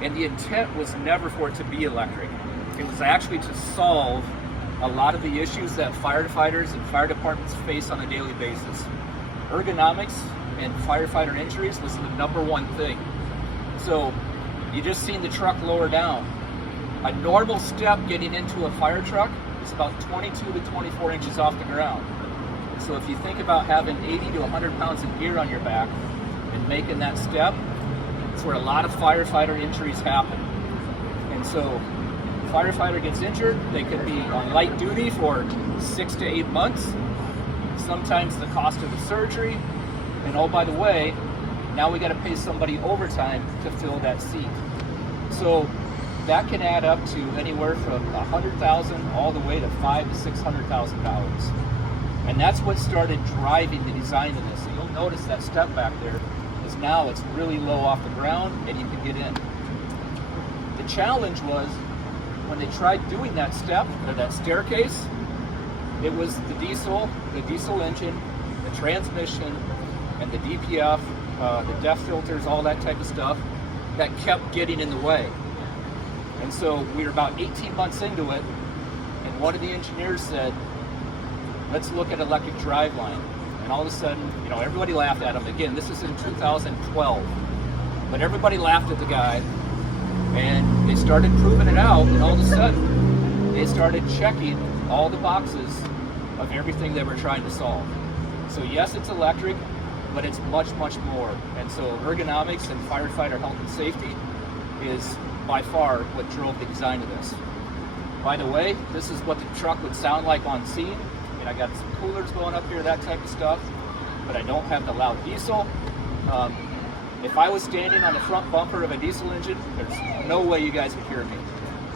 And the intent was never for it to be electric. It was actually to solve a lot of the issues that firefighters and fire departments face on a daily basis. Ergonomics and firefighter injuries was the number one thing. So you just seen the truck lower down. A normal step getting into a fire truck is about 22 to 24 inches off the ground. So if you think about having 80 to 100 pounds of gear on your back and making that step, it's where a lot of firefighter injuries happen. And so firefighter gets injured, they could be on light duty for 6 to 8 months. Sometimes the cost of the surgery, and oh, by the way, now we got to pay somebody overtime to fill that seat. So that can add up to anywhere from $100,000 all the way to $500,000 to $600,000. And that's what started driving the design of this. So you'll notice that step back there is now it's really low off the ground and you can get in. The challenge was when they tried doing that step or that staircase, it was the diesel engine, the transmission, and the DPF, the DEF filters, all that type of stuff that kept getting in the way. And so we were about 18 months into it, and one of the engineers said, let's look at electric driveline. And all of a sudden, everybody laughed at him. Again, this is in 2012. But everybody laughed at the guy, and they started proving it out, and all of a sudden, they started checking all the boxes of everything they were trying to solve. So yes, it's electric, but it's much, much more. And so ergonomics and firefighter health and safety is by far what drove the design of this. By the way, this is what the truck would sound like on scene. I mean, I got some coolers going up here, that type of stuff, but I don't have the loud diesel. If I was standing on the front bumper of a diesel engine, there's no way you guys could hear me.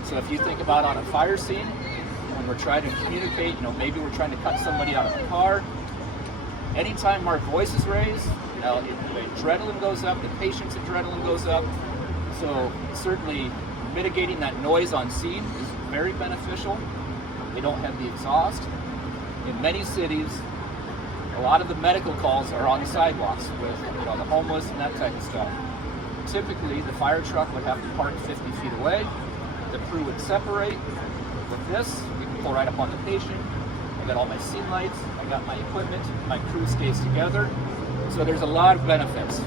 So if you think about on a fire scene, when we're trying to communicate, maybe we're trying to cut somebody out of a car, anytime our voice is raised, the adrenaline goes up, the patient's adrenaline goes up. So certainly mitigating that noise on scene is very beneficial. They don't have the exhaust. In many cities, a lot of the medical calls are on the sidewalks with the homeless and that type of stuff. Typically, the fire truck would have to park 50 feet away. The crew would separate. With this, we can pull right up on the patient. I got all my scene lights. I got my equipment. My crew stays together. So there's a lot of benefits.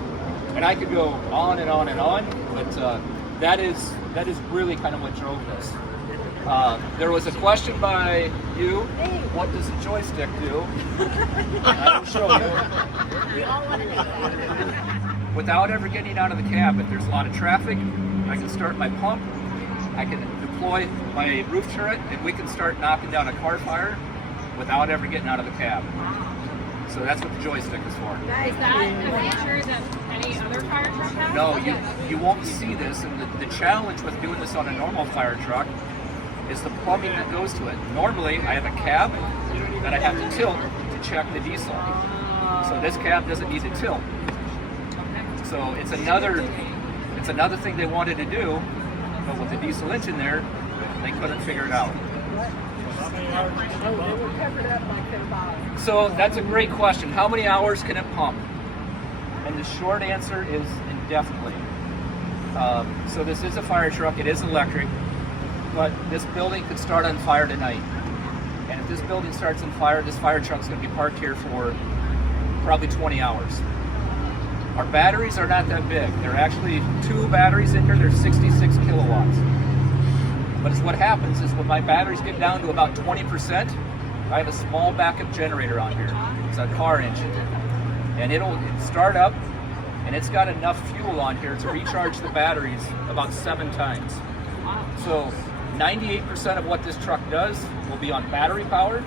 And I could go on and on and on, but that is really kind of what drove this. There was a question by you, what does a joystick do? I will show you. We all want to know that. Without ever getting out of the cab, if there's a lot of traffic, I can start my pump, I can deploy my roof turret, and we can start knocking down a car fire without ever getting out of the cab. So that's what the joystick is for. Is that a feature that any other fire truck has? No, you won't see this, and the challenge with doing this on a normal fire truck is the plumbing that goes to it. Normally, I have a cab that I have to tilt to check the diesel. So this cab doesn't need to tilt. So it's another thing they wanted to do, but with the diesel engine there, they couldn't figure it out. So that's a great question. How many hours can it pump? And the short answer is indefinitely. So this is a fire truck, it is electric, but this building could start on fire tonight. And if this building starts on fire, this fire truck's gonna be parked here for probably 20 hours. Our batteries are not that big. There are actually 2 batteries in here, they're 66 kilowatts. But what happens is when my batteries get down to about 20%, I have a small backup generator on here. It's a car engine. And it'll start up, and it's got enough fuel on here to recharge the batteries about 7 times. So 98% of what this truck does will be on battery power,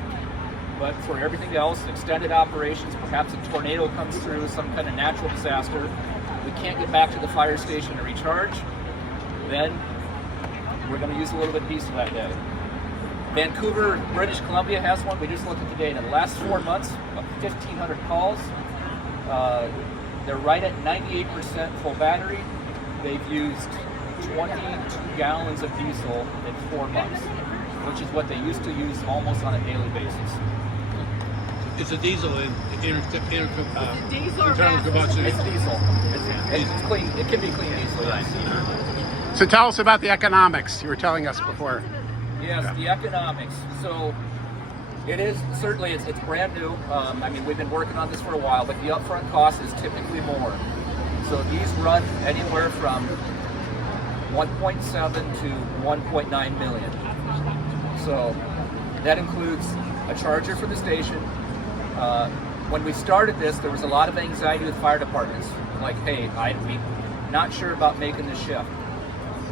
but for everything else, extended operations, perhaps a tornado comes through, some kind of natural disaster, we can't get back to the fire station to recharge, then we're going to use a little bit of diesel that day. Vancouver, British Columbia has one. We just looked at the data. In the last 4 months, about 1,500 calls. They're right at 98% full battery. They've used 22 gallons of diesel in 4 months, which is what they used to use almost on a daily basis. It's a diesel Diesel or internal gas? combustion. It's diesel. It's clean. It can be clean diesel, yes. So tell us about the economics you were telling us before. Yes, the economics. So it is certainly it's brand new. I mean, we've been working on this for a while, but the upfront cost is typically more. So these run anywhere from 1.7 to 1.9 million. So that includes a charger for the station. When we started this, there was a lot of anxiety with fire departments. Like, hey, we're not sure about making this shift.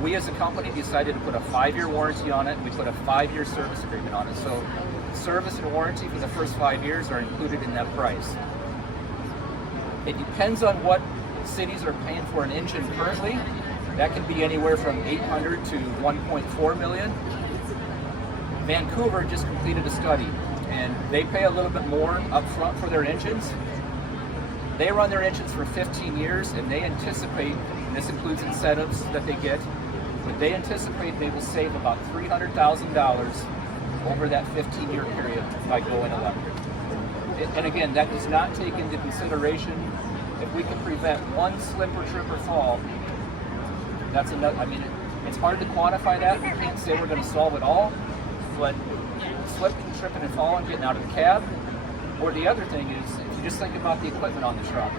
We as a company decided to put a 5-year warranty on it. We put a 5-year service agreement on it. So service and warranty for the first 5 years are included in that price. It depends on what cities are paying for an engine currently. That can be anywhere from 800 to 1.4 million. Vancouver just completed a study, and they pay a little bit more up front for their engines. They run their engines for 15 years, and they anticipate, and this includes incentives that they get, but they anticipate they will save about $300,000 over that 15-year period by going electric. And again, that does not take into consideration if we can prevent one slip or trip or fall. That's enough. I mean, it's hard to quantify that. We can't say we're going to solve it all, but slipping, tripping, and falling, getting out of the cab. Or the other thing is, if you just think about the equipment on the truck,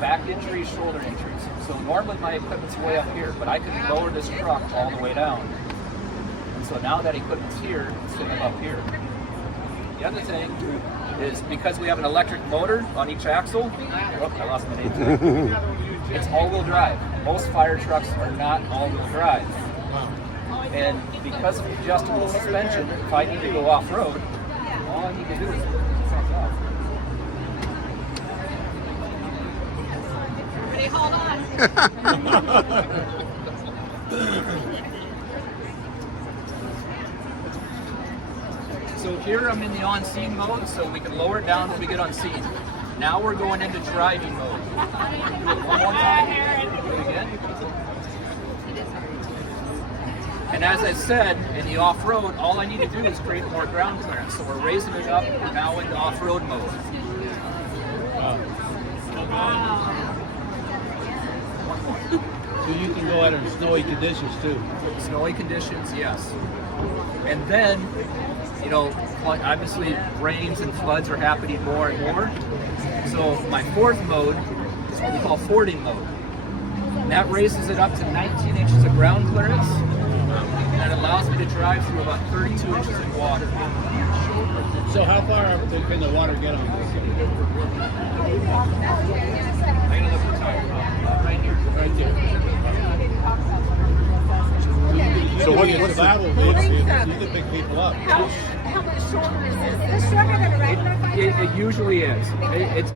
back injuries, shoulder injuries. So normally my equipment's way up here, but I can lower this truck all the way down. And so now that equipment's here, it's sitting up here. The other thing is, because we have an electric motor on each axle, oh, I lost my name. It's all-wheel drive. Most fire trucks are not all-wheel drive. And because of the adjustable suspension, if I need to go off-road, all I need to do is put the truck off. Everybody hold on. So here I'm in the on-scene mode, so we can lower it down when we get on scene. Now we're going into driving mode. Do it one more time. Do it again. And as I said, in the off-road, all I need to do is create more ground clearance. So we're raising it up. We're now into off-road mode. So you can go out in snowy conditions too. Snowy conditions, yes. And then, you know, obviously rains and floods are happening more and more. So my fourth mode is what we call fording mode. And that raises it up to 19 inches of ground clearance. And it allows me to drive through about 32 inches of water. So how far up can the water get on this? I'm gonna look at the tire. Right here. Right there. So what Travel vehicles, you can pick people up. How much shorter is this? This shorter than a regular fire truck? It usually is. It's